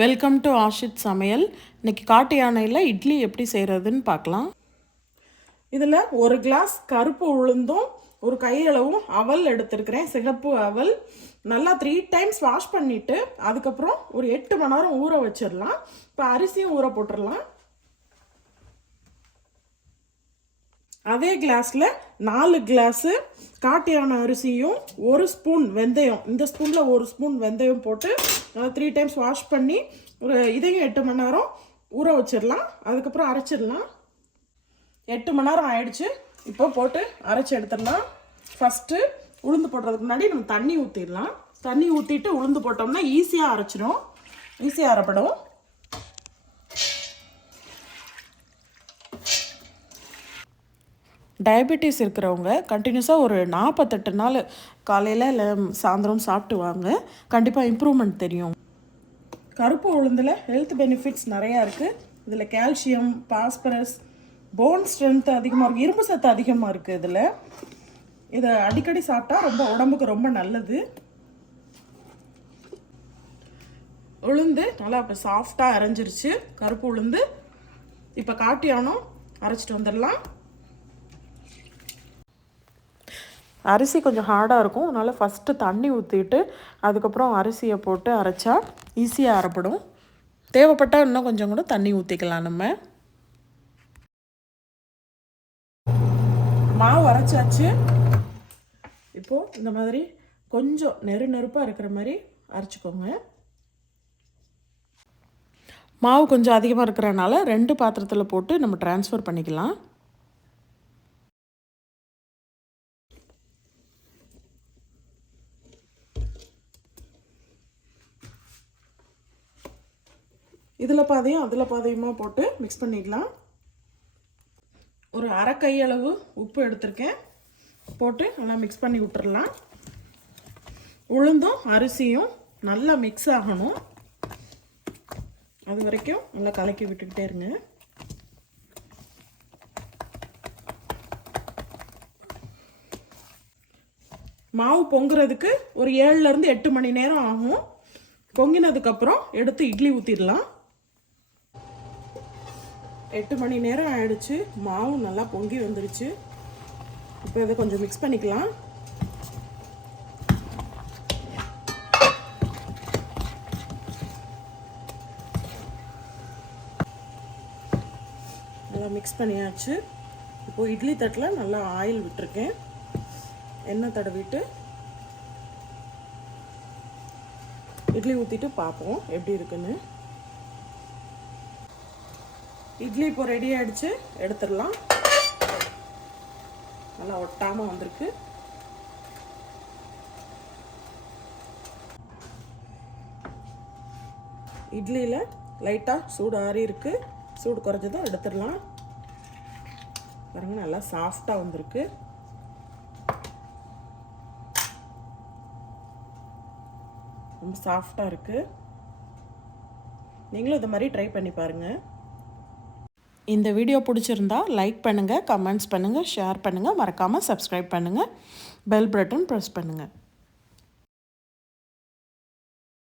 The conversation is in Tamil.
வெல்கம் டு ஆஷித் சமையல். இன்றைக்கி காட்டு யானையில் இட்லி எப்படி செய்கிறதுன்னு பார்க்கலாம். இதில் ஒரு கிளாஸ் கருப்பு உளுந்தும் ஒரு கையளவும் அவல் எடுத்துருக்கிறேன். சிகப்பு அவல் நல்லா 3 டைம்ஸ் வாஷ் பண்ணிவிட்டு அதுக்கப்புறம் ஒரு 8 மணி நேரம் ஊற வச்சிடலாம். இப்போ அரிசியும் ஊற போட்டுடலாம். அதே கிளாஸில் 4 கிளாஸு காட்டு யானை அரிசியும் 1 ஸ்பூன் வெந்தயம், இந்த ஸ்பூனில் 1 ஸ்பூன் வெந்தயம் போட்டு 3 டைம்ஸ் வாஷ் பண்ணி இதையும் 8 மணி நேரம் ஊற வச்சிடலாம். அதுக்கப்புறம் அரைச்சிடலாம். 8 மணி நேரம் ஆயிடுச்சு. இப்போ போட்டு அரைச்சி எடுத்துடலாம். ஃபஸ்ட்டு உளுந்து போடுறதுக்கு முன்னாடி நம்ம தண்ணி ஊற்றிடலாம். தண்ணி ஊற்றிட்டு உளுந்து போட்டோம்னா ஈஸியாக அரைச்சிடும், ஈஸியாக அரைப்படும். டயபெட்டிஸ் இருக்கிறவங்க கண்டினியூஸாக ஒரு 48 நாள் காலையில் இல்லை சாயந்தரம் சாப்பிட்டு வாங்க. கண்டிப்பாக இம்ப்ரூவ்மெண்ட் தெரியும். கருப்பு உளுந்தில் ஹெல்த் பெனிஃபிட்ஸ் நிறையா இருக்குது. இதில் கால்சியம், பாஸ்பரஸ், போன் ஸ்ட்ரென்த் அதிகமாக இருக்குது, இரும்பு சத்து அதிகமாக இருக்குது. இதை அடிக்கடி சாப்பிட்டா ரொம்ப உடம்புக்கு ரொம்ப நல்லது. உளுந்து நல்லா இப்போ சாஃப்டாக அரைஞ்சிருச்சு கருப்பு உளுந்து. இப்போ காட்டு யானை அரைச்சிட்டு வந்துடலாம். அரிசி கொஞ்சம் ஹார்டாக இருக்கும், அதனால் ஃபஸ்ட்டு தண்ணி ஊற்றிட்டு அதுக்கப்புறம் அரிசியை போட்டு அரைச்சா ஈஸியாக அரைப்படும். தேவைப்பட்டால் இன்னும் கொஞ்சம் கூட தண்ணி ஊற்றிக்கலாம். நம்ம மாவு அரைச்சாச்சு. இப்போது இந்த மாதிரி கொஞ்சம் நெருப்பாக இருக்கிற மாதிரி அரைச்சிக்கோங்க. மாவு கொஞ்சம் அதிகமாக இருக்கிறனால 2 பாத்திரத்தில் போட்டு நம்ம ட்ரான்ஸ்ஃபர் பண்ணிக்கலாம். இதில் பாதையும் அதில் பாதையுமா போட்டு மிக்ஸ் பண்ணிக்கலாம். ஒரு அரை கையளவு உப்பு எடுத்திருக்கேன், போட்டு நல்லா மிக்ஸ் பண்ணி விட்டுறலாம். உளுந்தும் அரிசியும் நல்லா மிக்ஸ் ஆகணும். அது வரைக்கும் நல்லா கலக்கி விட்டுக்கிட்டே இருங்க. மாவு பொங்குறதுக்கு ஒரு 7லேருந்து 8 மணி நேரம் ஆகும். பொங்கினதுக்கப்புறம் எடுத்து இட்லி ஊற்றிடலாம். 8 மணி நேரம் ஆயிடுச்சு. மாவு நல்லா பொங்கி வந்துருச்சு. இப்போ இதை கொஞ்சம் மிக்ஸ் பண்ணிக்கலாம். நல்லா மிக்ஸ் பண்ணியாச்சு. இப்போது இட்லி தட்டில் நல்லா ஆயில் விட்டுருக்கேன். எண்ணெய் தடவிட்டு இட்லி ஊற்றிட்டு பார்ப்போம் எப்படி இருக்குன்னு. இட்லி இப்போ ரெடி ஆகிடுச்சு, எடுத்துடலாம். நல்லா ஒட்டாமல் வந்திருக்கு. இட்லியில் லைட்டாக சூடு ஆறி இருக்கு. சூடு குறைஞ்சதும் எடுத்துடலாம். பாருங்க, நல்லா சாஃப்டாக வந்திருக்கு. ரொம்ப சாஃப்டாக இருக்குது. நீங்களும் இது மாதிரி ட்ரை பண்ணி பாருங்கள். இந்த வீடியோ பிடிச்சிருந்தா லைக் பண்ணுங்கள், கமெண்ட்ஸ் பண்ணுங்கள், ஷேர் பண்ணுங்கள், மறக்காமல் சப்ஸ்கிரைப் பண்ணுங்கள், பெல் பட்டன் ப்ரெஸ் பண்ணுங்கள்.